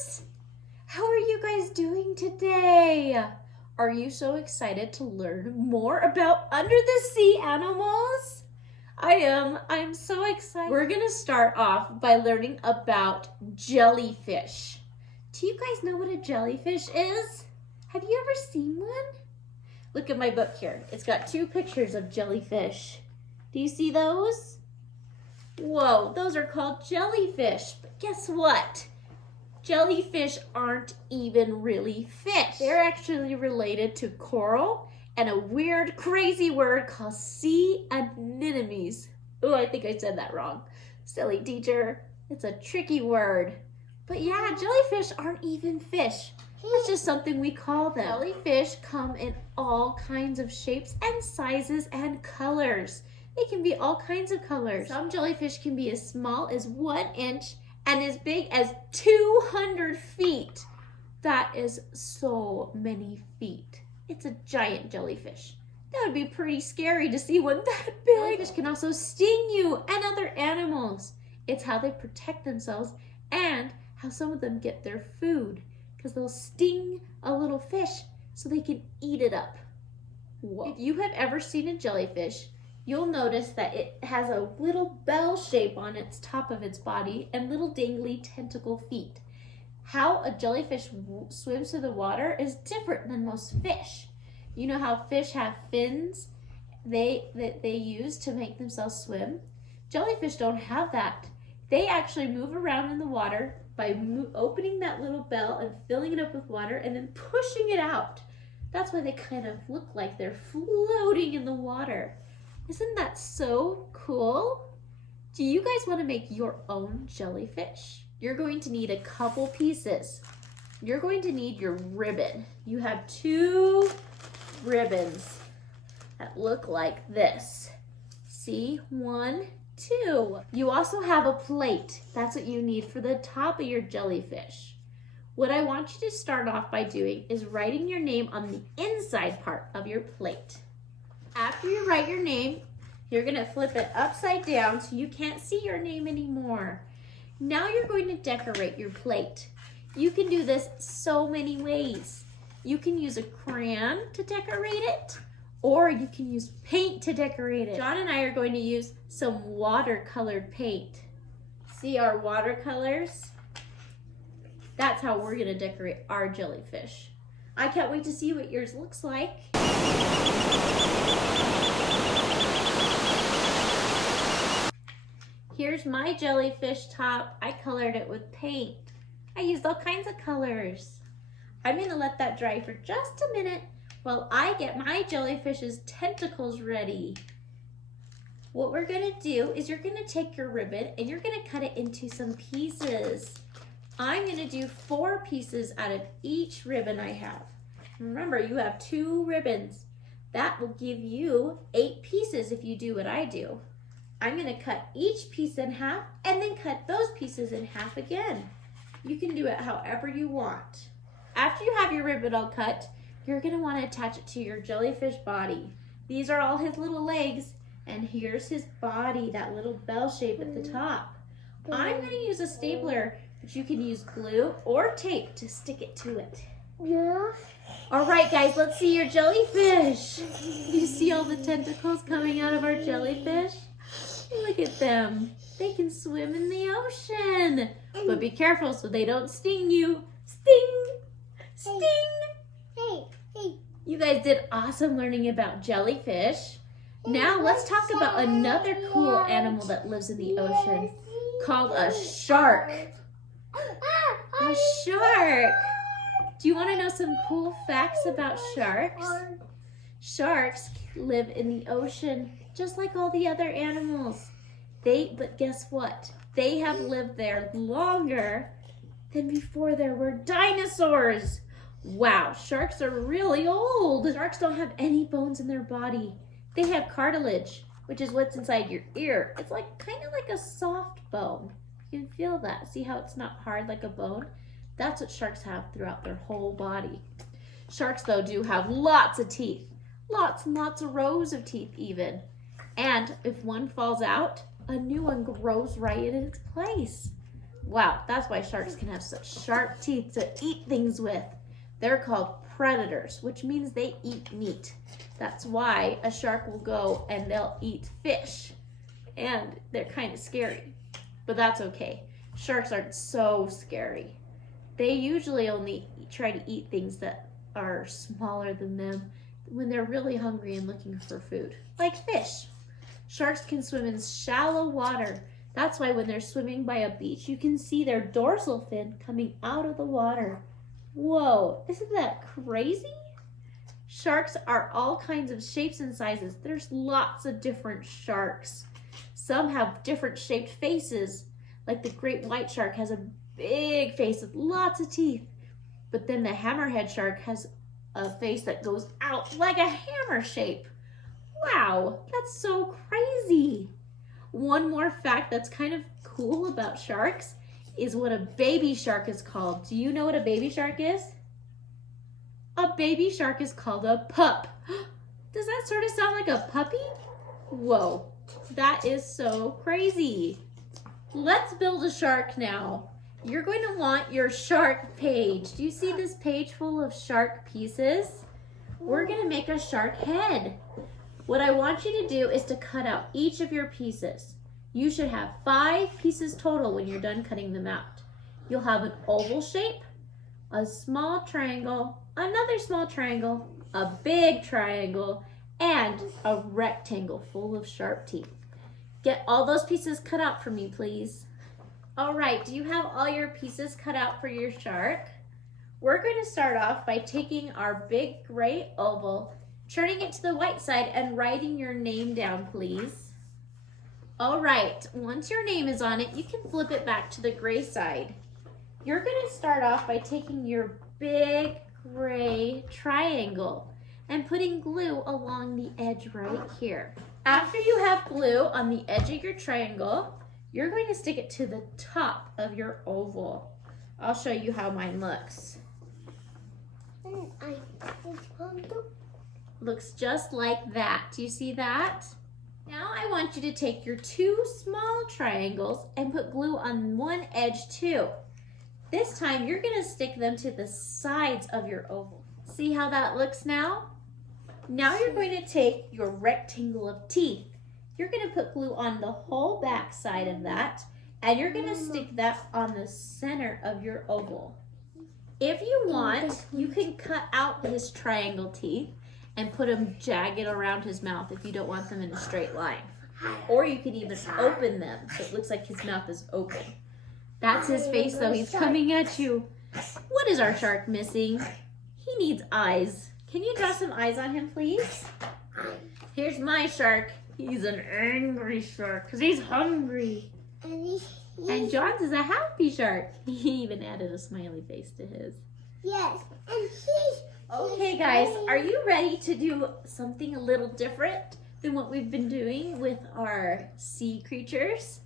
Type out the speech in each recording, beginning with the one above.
loves! How are you guys doing today? Are you so excited to learn more about under the sea animals? I am. I'm so excited. We're gonna start off by learning about jellyfish. Do you guys know what a jellyfish is? Have you ever seen one? Look at my book here. It's got 2 pictures of jellyfish. Do you see those? Whoa, those are called jellyfish. But guess what? Jellyfish aren't even really fish. They're actually related to coral and a weird, crazy word called sea anemones. Oh, I think I said that wrong. Silly teacher. It's a tricky word. But yeah, jellyfish aren't even fish. It's just something we call them. Jellyfish come in all kinds of shapes and sizes and colors. They can be all kinds of colors. Some jellyfish can be as small as 1 inch and as big as 200 feet. That is so many feet. It's a giant jellyfish. That would be pretty scary to see one that big. Jellyfish can also sting you and other animals. It's how they protect themselves and how some of them get their food, because they'll sting a little fish so they can eat it up. Whoa. If you have ever seen a jellyfish, you'll notice that it has a little bell shape on its top of its body and little dangly tentacle feet. How a jellyfish swims through the water is different than most fish. You know how fish have fins that they use to make themselves swim? Jellyfish don't have that. They actually move around in the water by opening that little bell and filling it up with water and then pushing it out. That's why they kind of look like they're floating in the water. Isn't that so cool? Do you guys want to make your own jellyfish? You're going to need a couple pieces. You're going to need your ribbon. You have 2 ribbons that look like this. See? 1, 2. You also have a plate. That's what you need for the top of your jellyfish. What I want you to start off by doing is writing your name on the inside part of your plate. After you write your name, you're going to flip it upside down so you can't see your name anymore. Now you're going to decorate your plate. You can do this so many ways. You can use a crayon to decorate it, or you can use paint to decorate it. John and I are going to use some watercolored paint. See our watercolors? That's how we're going to decorate our jellyfish. I can't wait to see what yours looks like. Here's my jellyfish top. I colored it with paint. I used all kinds of colors. I'm gonna let that dry for just a minute while I get my jellyfish's tentacles ready. What we're gonna do is you're gonna take your ribbon and you're gonna cut it into some pieces. I'm gonna do 4 pieces out of each ribbon I have. Remember, you have 2 ribbons. That will give you 8 pieces if you do what I do. I'm gonna cut each piece in half and then cut those pieces in half again. You can do it however you want. After you have your ribbon all cut, you're gonna wanna attach it to your jellyfish body. These are all his little legs, and here's his body, that little bell shape at the top. I'm gonna use a stapler, but you can use glue or tape to stick it to it. Yeah. All right, guys, let's see your jellyfish. You see all the tentacles coming out of our jellyfish? Look at them. They can swim in the ocean. But be careful so they don't sting you. Sting! Sting! Hey. You guys did awesome learning about jellyfish. Now let's talk about another cool animal that lives in the ocean called a shark. A shark. Do you want to know some cool facts about sharks? Sharks live in the ocean just like all the other animals. But guess what? They have lived there longer than before there were dinosaurs. Wow, sharks are really old. Sharks don't have any bones in their body. They have cartilage, which is what's inside your ear. It's kind of like a soft bone. You can feel that. See how it's not hard like a bone? That's what sharks have throughout their whole body. Sharks, though, do have lots of teeth. Lots and lots of rows of teeth even. And if one falls out, a new one grows right in its place. Wow, that's why sharks can have such sharp teeth to eat things with. They're called predators, which means they eat meat. That's why a shark will go and they'll eat fish. And they're kind of scary, but that's okay. Sharks aren't so scary. They usually only try to eat things that are smaller than them when they're really hungry and looking for food, like fish. Sharks can swim in shallow water. That's why when they're swimming by a beach, you can see their dorsal fin coming out of the water. Whoa, isn't that crazy? Sharks are all kinds of shapes and sizes. There's lots of different sharks. Some have different shaped faces, like the great white shark has a big face with lots of teeth. But then the hammerhead shark has a face that goes out like a hammer shape. Wow, that's so crazy. One more fact that's kind of cool about sharks is what a baby shark is called. Do you know what a baby shark is? A baby shark is called a pup. Does that sort of sound like a puppy? Whoa, that is so crazy. Let's build a shark now. You're going to want your shark page. Do you see this page full of shark pieces? We're going to make a shark head. What I want you to do is to cut out each of your pieces. You should have 5 pieces total when you're done cutting them out. You'll have an oval shape, a small triangle, another small triangle, a big triangle, and a rectangle full of sharp teeth. Get all those pieces cut out for me, please. All right, do you have all your pieces cut out for your shark? We're going to start off by taking our big gray oval, turning it to the white side, and writing your name down, please. All right, once your name is on it, you can flip it back to the gray side. You're going to start off by taking your big gray triangle and putting glue along the edge right here. After you have glue on the edge of your triangle, you're going to stick it to the top of your oval. I'll show you how mine looks. Looks just like that. Do you see that? Now I want you to take your 2 small triangles and put glue on one edge too. This time you're going to stick them to the sides of your oval. See how that looks now? Now you're going to take your rectangle of teeth. You're going to put glue on the whole back side of that, and you're going to stick that on the center of your oval. If you want, you can cut out his triangle teeth and put them jagged around his mouth if you don't want them in a straight line. Or you can even open them so it looks like his mouth is open. That's his face though, he's coming at you. What is our shark missing? He needs eyes. Can you draw some eyes on him, please? Here's my shark. He's an angry shark because he's hungry. And John's is a happy shark. He even added a smiley face to his. Yes, and he's... Okay guys, are you ready to do something a little different than what we've been doing with our sea creatures?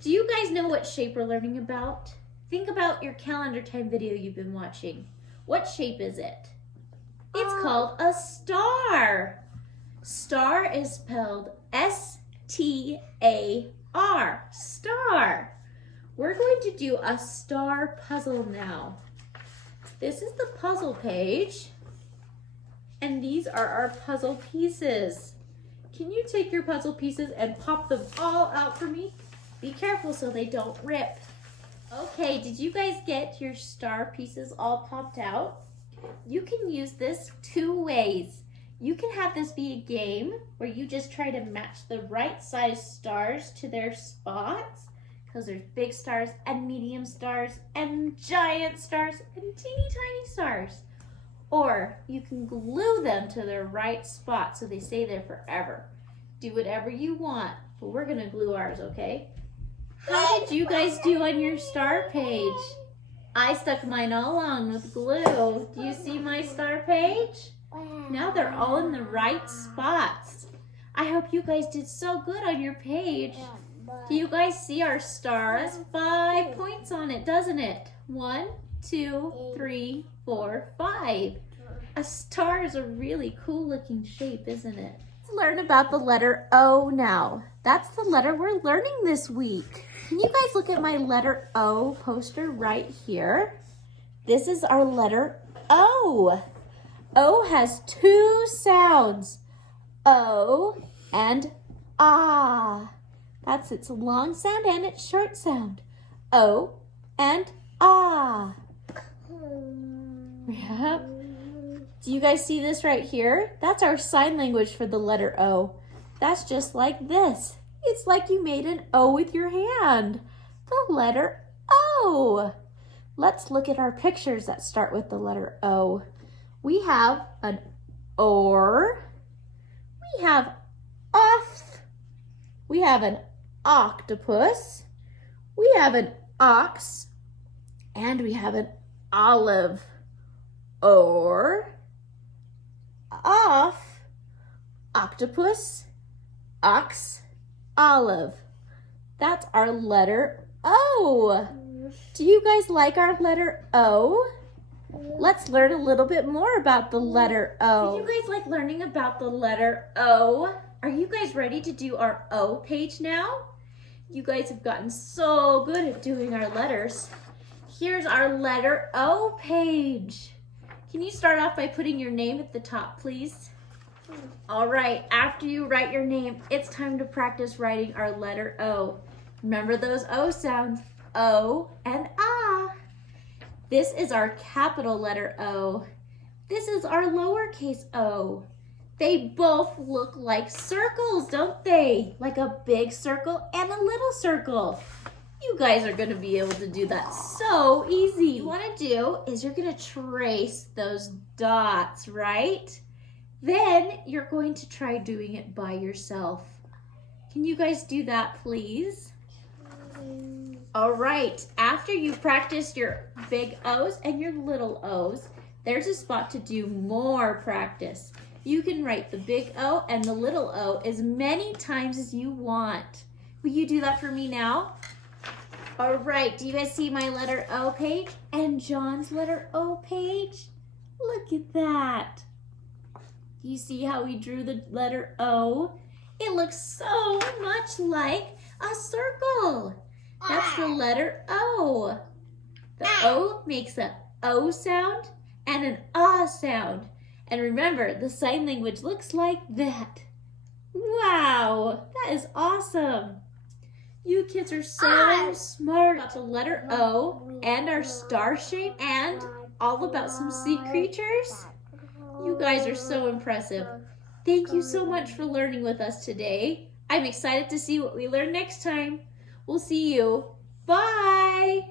Do you guys know what shape we're learning about? Think about your calendar time video you've been watching. What shape is it? It's called a star. Star is spelled S-T-A-R, star. We're going to do a star puzzle now. This is the puzzle page, and these are our puzzle pieces. Can you take your puzzle pieces and pop them all out for me? Be careful so they don't rip. Okay, did you guys get your star pieces all popped out? You can use this 2 ways. You can have this be a game where you just try to match the right size stars to their spots, because there's big stars and medium stars and giant stars and teeny tiny stars. Or you can glue them to their right spot so they stay there forever. Do whatever you want, but we're gonna glue ours, okay? How did you guys do on your star page? I stuck mine all on with glue. Do you see my star page? Now they're all in the right spots. I hope you guys did so good on your page. Do you guys see our star? Has 5 points on it, doesn't it? 1, 2, 3, 4, 5. A star is a really cool looking shape, isn't it? Let's learn about the letter O now. That's the letter we're learning this week. Can you guys look at my letter O poster right here? This is our letter O. O has two sounds, O and ah. That's its long sound and its short sound. O and ah. Yep. Do you guys see this right here? That's our sign language for the letter O. That's just like this. It's like you made an O with your hand. The letter O. Let's look at our pictures that start with the letter O. We have an or. We have off. We have an octopus. We have an ox. And we have an olive. Or, off, octopus, ox, olive. That's our letter O. Do you guys like our letter O? Let's learn a little bit more about the letter O. Did you guys like learning about the letter O? Are you guys ready to do our O page now? You guys have gotten so good at doing our letters. Here's our letter O page. Can you start off by putting your name at the top, please? All right, after you write your name, it's time to practice writing our letter O. Remember those O sounds, O and ah. This is our capital letter O. This is our lowercase o. They both look like circles, don't they? Like a big circle and a little circle. You guys are gonna be able to do that so easy. What you wanna do is you're gonna trace those dots, right? Then you're going to try doing it by yourself. Can you guys do that, please? All right, after you practice your big O's and your little O's, there's a spot to do more practice. You can write the big O and the little O as many times as you want. Will you do that for me now? All right, do you guys see my letter O page and John's letter O page? Look at that. You see how we drew the letter O? It looks so much like a circle. That's the letter O. The O makes a O sound and an ah sound. And remember, the sign language looks like that. Wow, that is awesome. You kids are so smart about the letter O and our star shape and all about some sea creatures. You guys are so impressive. Thank you so much for learning with us today. I'm excited to see what we learn next time. We'll see you. Bye.